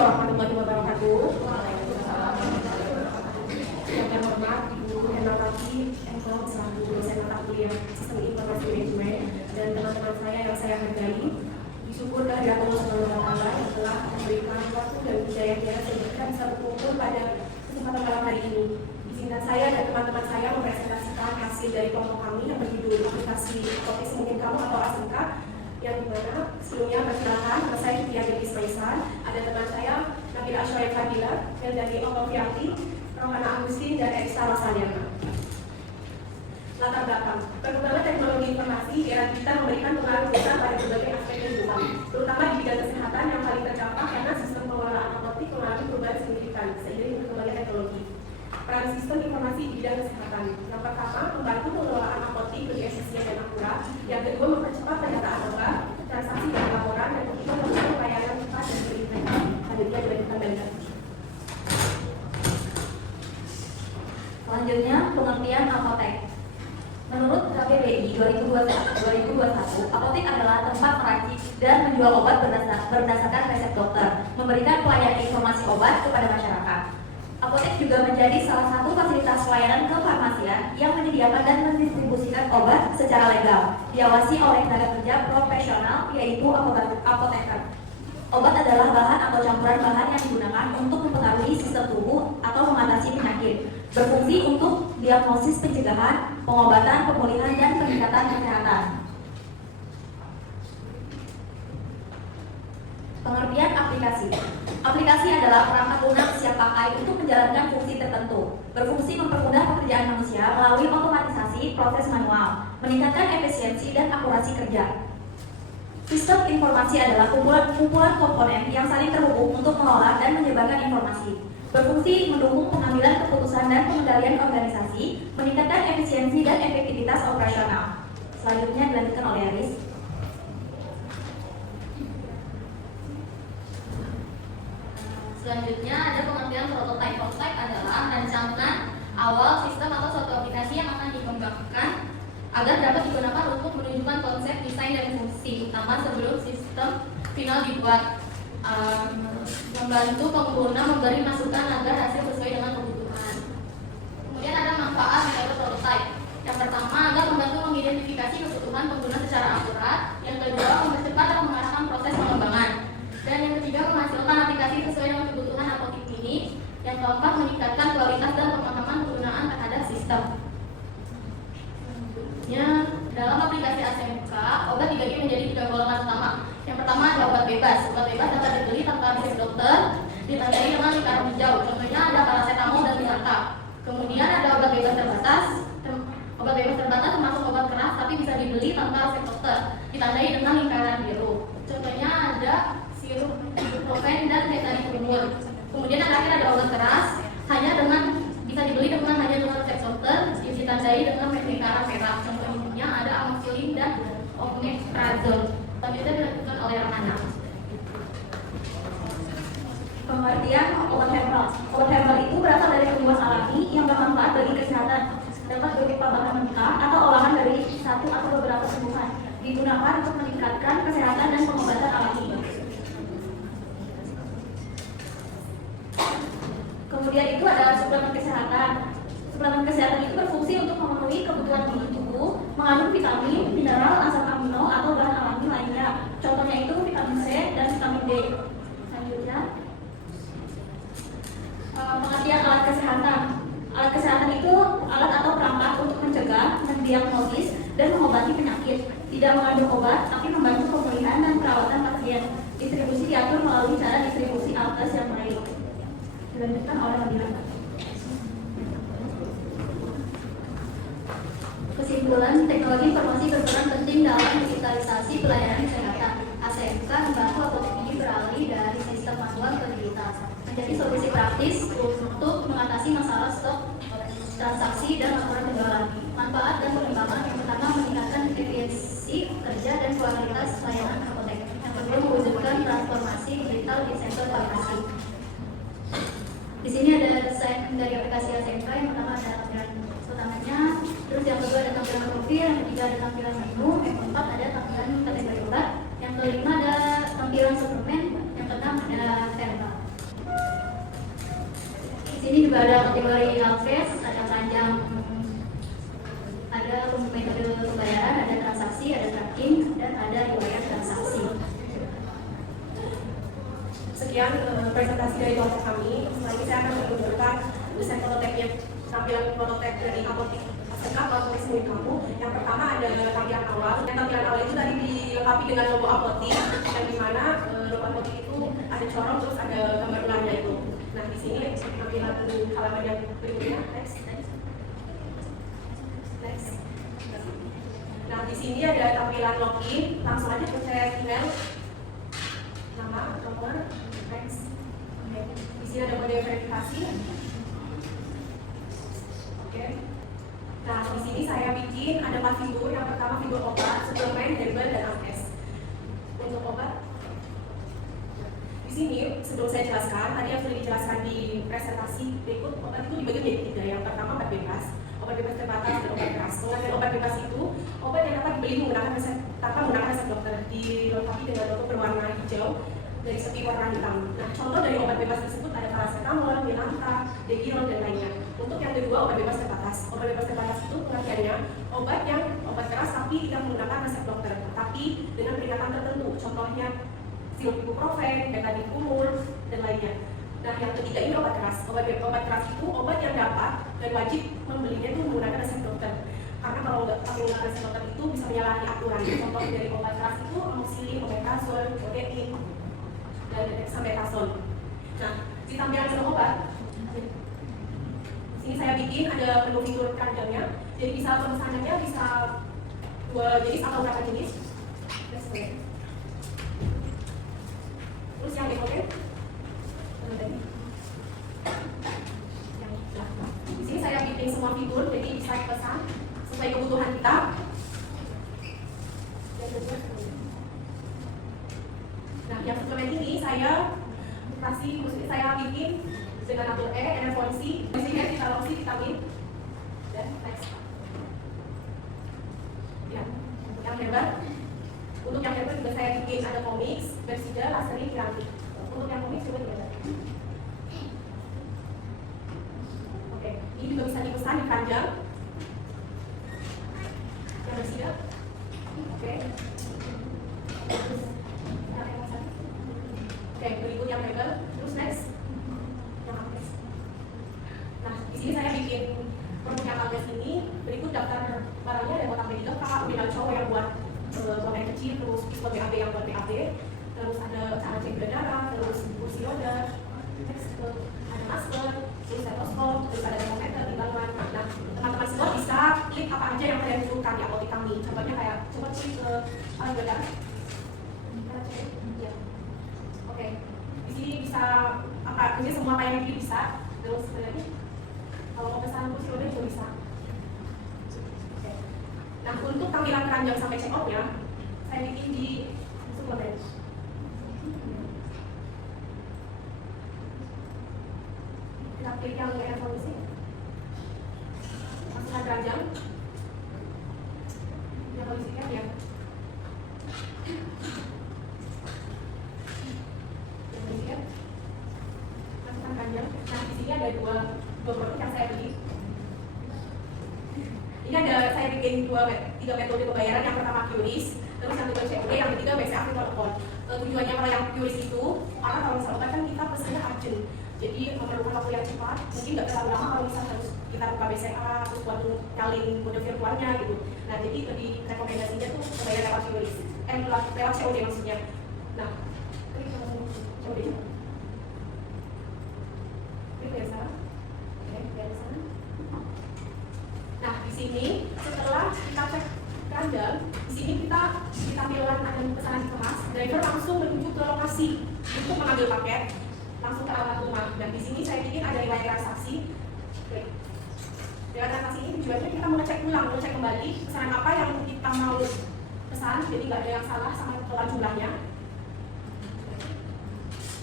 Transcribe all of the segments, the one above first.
warahmatullahi wabarakatuh. Yang terhormat Ibu Henrawati Eko selaku dosen mata kuliah Sistem Informasi Manajemen dan teman-teman saya yang saya hargai. Bersyukur kehadirat Allah Subhanahu wa Ta'ala yang telah memberikan waktu dan hidayahnya sehingga kita bisa berkumpul pada kesempatan malam hari ini. Izinkan saya dan teman-teman saya mempresentasikan hasil dari kelompok kami yang berjudul aplikasi Kotis Mungkin Kamu atau ASMK, yang dimana sebelumnya persilakan nama saya Kitia Gedis Maisan, ada teman saya Nabila Asyarif Fadila, dan dari Okofiati, Rohana Agustin, dan Eksa Rosaliana. Latar belakang, perkembangan teknologi informasi di era kita memberikan pengaruh besar pada berbagai aspek kehidupan, terutama di bidang kesehatan yang paling terdampak karena sistem pengelolaan apotek mengalami perubahan signifikan seiring berkembangnya teknologi. Peran sistem informasi di bidang kesehatan, yang pertama membantu pengelolaan apotek lebih efisien dan akurat, yang kedua mempercepat pendataan obat, transaksi dan laporan, dan ketiga memberikan pelayanan cepat dan berintegrasi. Hadirnya dilanjutkan banyak. Selanjutnya, pengertian apotek. Menurut KBBI 2021, apotek adalah tempat meracik dan menjual obat berdasarkan resep dokter, memberikan pelayanan informasi obat kepada masyarakat. Apotek juga menjadi salah satu fasilitas pelayanan kefarmasian yang menyediakan dan mendistribusikan obat secara legal, diawasi oleh tenaga kerja profesional, yaitu apoteker. Obat adalah bahan atau campuran bahan yang digunakan untuk mempengaruhi sistem tubuh atau mengatasi penyakit, berfungsi untuk diagnosis, pencegahan, pengobatan, pemulihan, dan peningkatan kesehatan. Pengertian aplikasi. Aplikasi adalah perangkat lunak siap pakai untuk menjalankan fungsi tertentu, berfungsi mempermudah pekerjaan manusia melalui otomatisasi proses manual, meningkatkan efisiensi dan akurasi kerja. Sistem informasi adalah kumpulan komponen yang saling terhubung untuk mengolah dan menyebarkan informasi, berfungsi mendukung pengambilan keputusan dan pengendalian organisasi, meningkatkan efisiensi dan efektivitas operasional. Selanjutnya dilanjutkan oleh Aris. Selanjutnya ada pengertian prototype. Prototype adalah rancangan awal sistem atau suatu aplikasi yang akan dikembangkan agar dapat digunakan untuk menunjukkan konsep, desain, dan fungsi utama sebelum sistem final dibuat. Membantu pengguna memberi masukan agar hasil sesuai dengan kebutuhan. Kemudian ada manfaat metode prototype. Yang pertama, agar membantu mengidentifikasi kebutuhan pengguna secara akurat. Yang kedua, mempercepat atau mengarahkan proses pengembangan. Dan yang ketiga, menghasilkan aplikasi sesuai dengan kebutuhan apotek klinis. Yang keempat, meningkatkan kualitas dan pemahaman penggunaan terhadap sistem. Dalam aplikasi ASMK, obat dibagi menjadi 3 golongan utama. Yang pertama ada obat bebas. Obat bebas dapat dibeli tanpa resep dokter, ditandai dengan lingkaran hijau. Contohnya ada paracetamol dan Mirta. Kemudian ada obat bebas terbatas. Obat bebas terbatas termasuk obat keras tapi bisa dibeli tanpa resep dokter, ditandai dengan lingkaran biru. Contohnya ada sirup ibuprofen dan metadikrimur. Kemudian yang terakhir ada obat keras bisa dibeli hanya dengan resep dokter, ditandai dengan lingkaran merah. Contohnya ada amoxicillin dan omeprazole. Selanjutnya dilakukan oleh Rohana. Pengertian obat herbal. Obat herbal itu berasal dari tumbuhan alami yang bermanfaat bagi kesehatan, dapat berupa bahan mentah atau olahan dari satu atau beberapa tumbuhan, digunakan untuk meningkatkan kesehatan dan pengobatan alami. Kemudian itu adalah suplemen kesehatan. Suplemen kesehatan itu berfungsi untuk memenuhi kebutuhan tubuh, mengandung vitamin, mineral, asam amino atau bahan alami lainnya. Contohnya itu vitamin C dan vitamin D. Selanjutnya, pengertian alat kesehatan. Alat kesehatan itu alat atau perangkat untuk mencegah, mendiagnosis, dan mengobati penyakit. Tidak mengandung obat, tapi membantu pemulihan dan perawatan pasien. Distribusi diatur melalui cara distribusi alat yang baik. Dilanjutkan oleh Nabila. Kesimpulan, teknologi informasi berperan penting dalam digitalisasi pelayanan kesehatan. ASMK membantu apotek ini beralih dari sistem manual ke digital, menjadi solusi praktis untuk mengatasi masalah stok, transaksi, dan laporan penjualan. Manfaat dan pengembangan yang pertama meningkatkan efisiensi kerja dan kualitas layanan apotek. Yang kedua mewujudkan transformasi digital di sektor farmasi. Di sini ada desain dari aplikasi ASMK. Yang pertama ada tampilan utamanya, terus yang kedua ada tampilan profil, yang ketiga ada tampilan menu, yang keempat ada tampilan kategori obat, yang kelima ada tampilan suplemen, yang keenam ada herbal. juga ada kategori alkes, ada keranjang, ada metode pembayaran, ada transaksi, ada tracking, dan ada riwayat transaksi. Sekian presentasi dari kelompok kami. Selanjutnya saya akan menunjukkan desain prototipnya, tampilan prototip dari apotik ASMK melalui sendiri kamu. Yang pertama ada tampilan awal. Yang tampilan awal itu tadi dilengkapi dengan logo apotik, yang dimana logo apotik itu ada corong terus ada gambar ularnya itu. Nah di sini tampilan halaman yang berikutnya. Next. Nah di sini ada tampilan login. Langsung aja pencarian email, nama, nomor. Next. Oke. Di sini ada kode verifikasi. Oke. Nah, di sini saya bikin ada 4 fitur. Yang pertama fitur obat, suplemen, herbal, dan alkes. Untuk obat, di sini sebelum saya jelaskan, tadi yang sudah dijelaskan di presentasi berikut, obat itu dibagi menjadi 3. Yang pertama obat bebas terbatas, dan obat keras. Pengertian obat bebas itu obat yang dapat dibeli menggunakan resep tanpa menggunakan resep dokter, dilengkapi dengan logo berwarna hijau dari segi warna hitam. Nah, contoh dari obat bebas tersebut ada paracetamol, Minanta, Degirol, dan lainnya. Untuk yang kedua, obat bebas terbatas. Obat bebas terbatas itu pengertiannya obat keras tapi tidak menggunakan resep dokter, tapi dengan peringatan tertentu. Contohnya sirup ibuprofen, betadine, dan lainnya. Nah, yang ketiga ini obat keras. Obat keras itu obat yang dapat dan wajib membelinya itu menggunakan resep dokter. Karena kalau nggak pakai menggunakan resep dokter itu bisa menyalahi aturan. Contoh dari obat keras itu amoxicillin, omeprazole, codeine, dan dexamethasone. Nah, di tampilan menu obat, sini saya bikin ada menu fitur keranjangnya. Jadi bisa pemesanannya bisa 2 jenis atau berapa jenis. Terus yang demonya, di sini saya bikin semua fitur, jadi bisa pesan sesuai kebutuhan kita. Nah, yang suplemen ini saya bikin dengan atur E, NFONC, isinya vitaloxy, vitamin, dan teks. Ya, yang hebat. Untuk yang hebat juga saya bikin ada komik, Versida, Laserin, Piranti. Untuk yang komik coba dilihat. Oke, ini juga bisa dipesan di keranjang. Yang Versida. Oke. Oke, berikut yang label, terus next yang alkes. Nah, di sini saya bikin produk yang alkes ini. Berikut daftar barangnya ada kotak medical, kakak udah cowok yang buat buang air kecil, terus pistol BAB yang buat BAB, terus ada cara cek gula darah, terus kursi roda, ada masker, terus stetoskop, terus ada termometer, timbangan. Nah, teman-teman semua bisa klik apa aja yang kalian butuhkan di apotek kami. Contohnya kayak coba klik ke alat gula darah. Oke, di sini bisa apa aja semua apa yang dipilih bisa. Terus lagi, kalau mau pesan kursi roda juga bisa. Oke. Nah, untuk tampilan keranjang sampai check out-nya, saya bikin di suplemen. Kita klik yang informasi. Masukkan keranjang. Yang kondisikan ya. Nah, di sini ada dua produk yang saya beli. Ini ada saya bikin 3 metode pembayaran. Yang pertama QRIS, terus yang kedua COD, yang ketiga BCA Virtual Account. Tujuannya kalau yang QRIS itu, karena kalau misalkan kan kita pesannya urgent, jadi memerlukan waktu yang cepat, mungkin nggak terlalu lama kalau misalnya harus kita buka BCA terus buat nyalin kode virtualnya gitu. Nah, jadi di rekomendasinya tuh pembayaran lewat QRIS, lewat COD maksudnya. Nah, COD. Nah, di sini setelah kita cek keranjang, di sini kita tampilan ada pesanan dikemas, driver langsung menuju ke lokasi untuk mengambil paket, langsung ke alamat rumah. Dan di sini saya bikin ada riwayat transaksi. Riwayat transaksi ini tujuannya kita mau ngecek ulang, ngecek kembali pesanan apa yang kita mau pesan, jadi nggak ada yang salah sama total jumlahnya.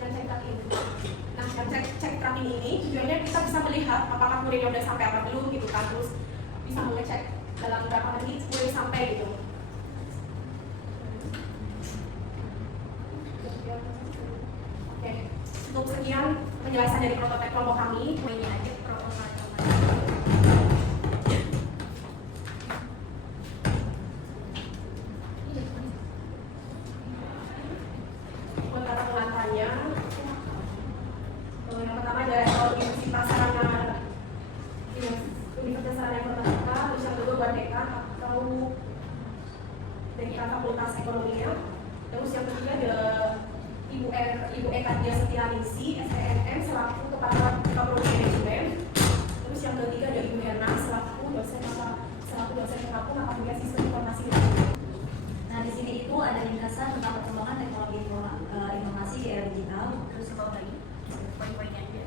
Dan cek tracking. Nah, cek tracking ini tujuannya kita bisa melihat apakah kurirnya udah sampai apa belum gitu kan, terus bisa mengecek dalam berapa menit kurir sampai gitu. Oke, untuk sekian penjelasan dari prototipe kelompok kami. Ini aja proposal Untuk kata pengantarnya, yang pertama adalah Universitas Sarana Informatika, terus yang kedua buat dekan atau dekan Fakultas Ekonominya, terus yang ketiga ada Ibu Eka Dia Setianingsi, SPNM selaku Kepala Prodi Manajemen, terus yang ketiga ada Ibu Herna selaku dosen pengaku Akademia Sistem Informasi. Nah, di sini itu ada ringkasan tentang perkembangan teknologi informasi di era digital. terus bawa lagi poin-poinnya aja.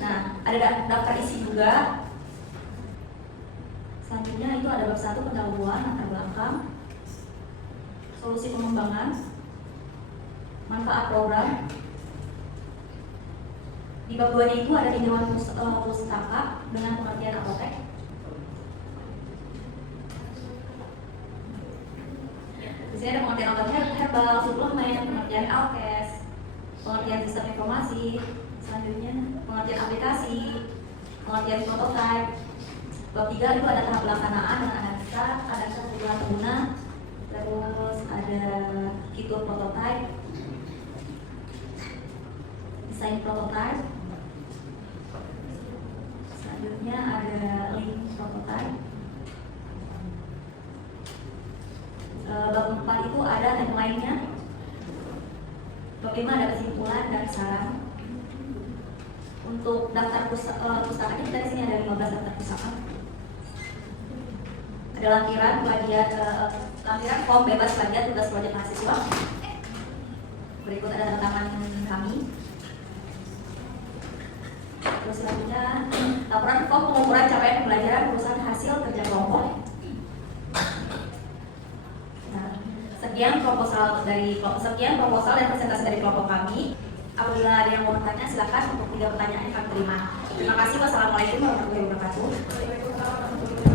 Nah, ada daftar isi juga. Selanjutnya itu ada bab 1 pendahuluan, latar belakang, solusi pengembangan, manfaat program. Di bab 2-nya itu ada tinjauan pustaka dengan pengertian apotek. Di sini ada pengertian obat herbal, suplemen, pengertian alkes, pengertian sistem informasi, selanjutnya pengertian aplikasi, pengertian prototype. Bab 3 itu ada tahap pelaksanaan dengan analisa, ada kebutuhan pengguna, terus ada fitur prototype, desain prototype, selanjutnya ada link prototype. Bab 4 itu ada timeline-nya. Bab 5 ada kesimpulan dan saran. Untuk daftar pustakanya kita di sini ada 15 daftar pustaka. Ada lampiran form bebas plagiat tugas proyek mahasiswa. Berikut ada tanda tangan kami. Terus selanjutnya laporan form pengukuran capaian pembelajaran perusahaan hasil kerja kelompok. Nah, sekian proposal dan presentasi dari kelompok kami. Apabila ada yang mau bertanya, silakan untuk 3 pertanyaan yang kami terima. Terima kasih. Wassalamualaikum warahmatullahi wabarakatuh.